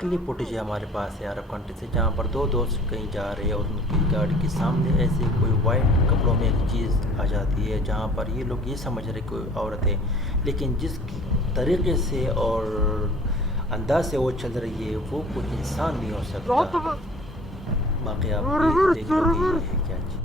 Clip footage है हमारे पास है अरब कंट्री से, जहाँ पर दो दोस्त कहीं जा रहे हैं और उनकी गाड़ी के सामने ऐसे कोई वाइट कपड़ों में एक चीज़ आ जाती है, जहाँ पर ये लोग ये समझ रहे कोई औरत है, लेकिन जिस तरीके से और अंदाज से वो चल रही है वो कोई इंसान नहीं हो सकता। बाकी आप ये देख लो कि ये है क्या चीज़।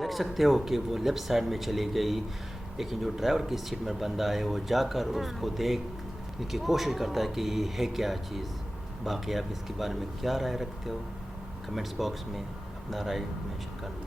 देख सकते हो कि वो लेफ़्ट साइड में चली गई, लेकिन जो ड्राइवर की सीट में बंदा है वो जाकर उसको देखने की कोशिश करता है कि ये है क्या चीज़। बाकी आप इसके बारे में क्या राय रखते हो, कमेंट्स बॉक्स में अपना राय मेंशन कर दो।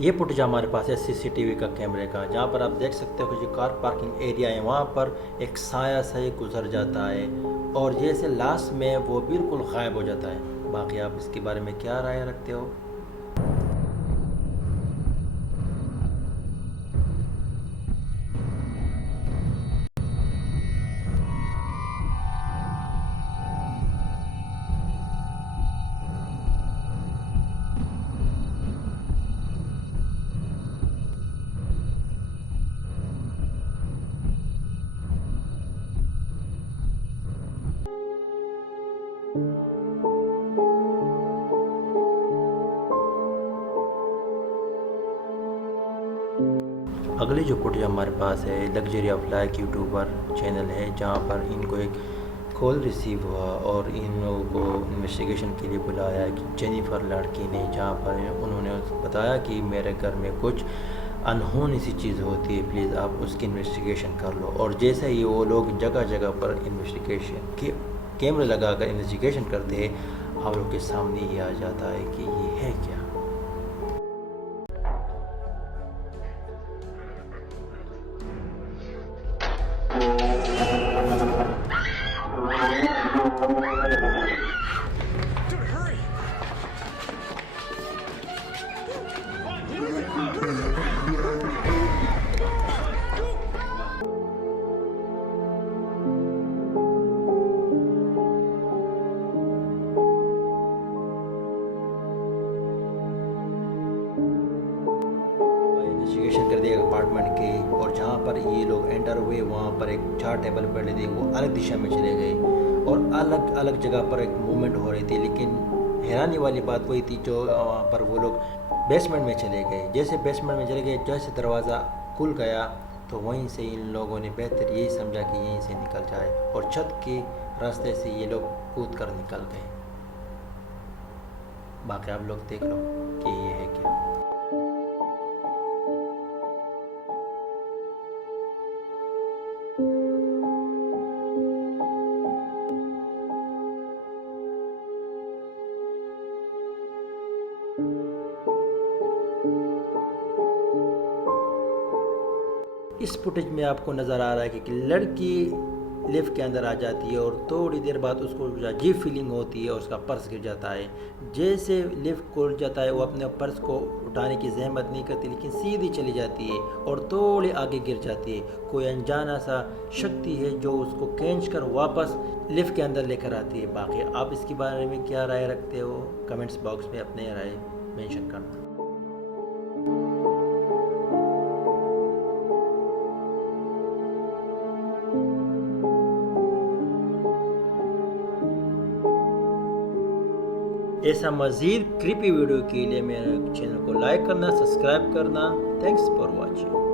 ये फुटेज हमारे पास है सीसीटीवी का कैमरे का, जहाँ पर आप देख सकते हो कि जो कार पार्किंग एरिया है वहाँ पर एक साया से गुजर जाता है और जैसे लास्ट में वो बिल्कुल गायब हो जाता है। बाकी आप इसके बारे में क्या राय रखते हो। अगली जो फुटेज हमारे पास है luxury of life YouTuber channel है, जहाँ पर इनको एक कॉल रिसीव हुआ और इन लोगों को इन्वेस्टिगेशन के लिए बुलाया कि जेनिफर लड़की ने, जहाँ पर उन्होंने बताया कि मेरे घर में कुछ अनहोनी सी चीज़ होती है, प्लीज़ आप उसकी इन्वेस्टिगेशन कर लो। और जैसे ही वो लोग जगह जगह पर इन्वेस्टिगेशन के कैमरे लगा कर इन्वेस्टिगेशन करते हैं, आप लोग के सामने ये आ जाता है कि ये है क्या। इन्वेस्टिगेशन कर दिया अपार्टमेंट के, और जहाँ पर ये लोग एंटर हुए वहाँ पर एक 4 टेबल पड़े थे, वो अलग दिशा में चले गए और अलग अलग जगह पर एक मूवमेंट हो रही थी। लेकिन हैरानी वाली बात वही थी जो वहाँ पर वो लोग बेसमेंट में चले गए। जैसे बेसमेंट में चले गए, जैसे दरवाज़ा खुल गया तो वहीं से इन लोगों ने बेहतर यही समझा कि यहीं से निकल जाए और छत के रास्ते से ये लोग कूद कर निकल गए। बाकी आप लोग देख लो कि ये है क्या। इस फुटेज में आपको नज़र आ रहा है कि लड़की लिफ्ट के अंदर आ जाती है और थोड़ी देर बाद उसको अजीब फीलिंग होती है और उसका पर्स गिर जाता है। जैसे लिफ्ट खुल जाता है वो अपने पर्स को उठाने की जहमत नहीं करती, लेकिन सीधी चली जाती है और थोड़ी आगे गिर जाती है। कोई अनजाना सा शक्ति है जो उसको खींच कर वापस लिफ्ट के अंदर लेकर आती है। बाकी आप इसके बारे में क्या राय रखते हो, कमेंट्स बॉक्स में अपने राय मेंशन करना। ऐसा मज़ीद क्रिपी वीडियो के लिए मेरे चैनल को लाइक करना, सब्सक्राइब करना। Thanks for watching.